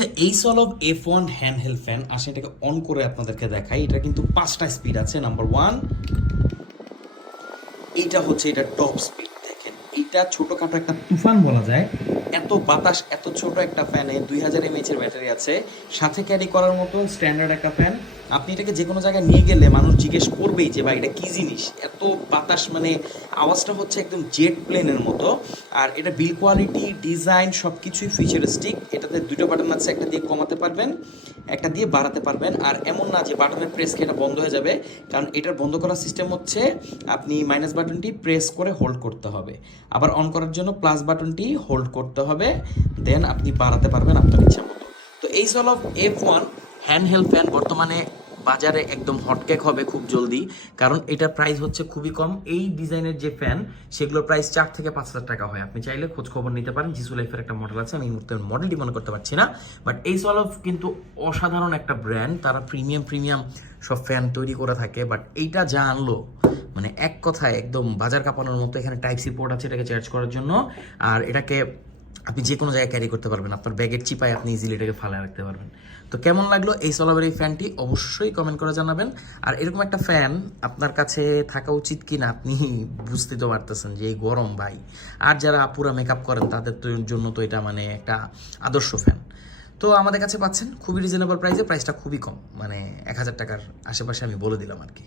আচ্ছা, এই solve F1 handheld fan আসে, এটাকে অন করে আপনাদেরকে দেখাই। এটা কিন্তু 5টা স্পিড আছে। নাম্বার 1, এইটা হচ্ছে এটা টপ স্পিড। দেখেন, এইটা ছোটখাটো একটা তুফান বলা যায়। এত বাতাস, এত ছোট একটা ফ্যানে 2000 mAh এর ব্যাটারি আছে, সাথে ক্যারি করার মতন স্ট্যান্ডার্ড একটা ফ্যান। আপনি এটাকে যে কোনো জায়গায় নিয়ে গেলে মানুষ জিজ্ঞেস করবেই যে ভাই এটা কী জিনিস, এত বাতাস, মানে আওয়াজটা হচ্ছে একদম জেট প্লেনের মতো। আর এটা বিল কোয়ালিটি, ডিজাইন সব কিছুই ফিচারিস্টিক। এটাতে দুটো বাটন আছে, একটা দিয়ে কমাতে পারবেন, একটা দিয়ে বাড়াতে পারবেন। আর এমন না যে বাটনের প্রেস খেয়ে এটা বন্ধ হয়ে যাবে, কারণ এটার বন্ধ করার সিস্টেম হচ্ছে আপনি মাইনাস বাটনটি প্রেস করে হোল্ড করতে হবে, আবার অন করার জন্য প্লাস বাটনটি হোল্ড করতে হবে, দেন আপনি বাড়াতে পারবেন আপনার ইচ্ছা মতো। তো এই সলভ F1 হ্যান্ডহেল্ড ফ্যান বর্তমানে বাজারে একদম হটকেক হবে খুব জলদি, কারণ এটার প্রাইস হচ্ছে খুবই কম। এই ডিজাইনের যে ফ্যান, সেগুলোর প্রাইস 4 থেকে 5 হাজার টাকা হয়। আপনি চাইলে খোঁজ খবর নিতে পারেন। জিসু লাইফের একটা মডেল আছে, আমি এই মুহূর্তে মডেলটি মনে করতে পারছি না, বাট এই সলভ কিন্তু অসাধারণ একটা ব্র্যান্ড। তারা প্রিমিয়াম প্রিমিয়াম সব ফ্যান তৈরি করে থাকে, বাট এইটা যা আনলো, মানে এক কথায় একদম বাজার কাঁপানোর মতো। এখানে টাইপ সি পোর্ট আছে এটাকে চার্জ করার জন্য, আর এটাকে আপনি যে কোনো জায়গায় ক্যারি করতে পারবেন। আপনার ব্যাগের চিপায় আপনি ইজিলি এটাকে ফালায় রাখতে পারবেন। তো কেমন লাগলো এই সলাবের এই ফ্যানটি অবশ্যই কমেন্ট করে জানাবেন। আর এরকম একটা ফ্যান আপনার কাছে থাকা উচিত কি না আপনি বুঝতে তো পারতেছেন যে এই গরম ভাই। আর যারা পুরা মেকআপ করেন তাদের তো জন্য তো এটা মানে একটা আদর্শ ফ্যান। তো আমাদের কাছে পাচ্ছেন খুবই রিজনেবল প্রাইসে, প্রাইসটা খুবই কম, মানে 1000 টাকার আশেপাশে আমি বলে দিলাম আর কি।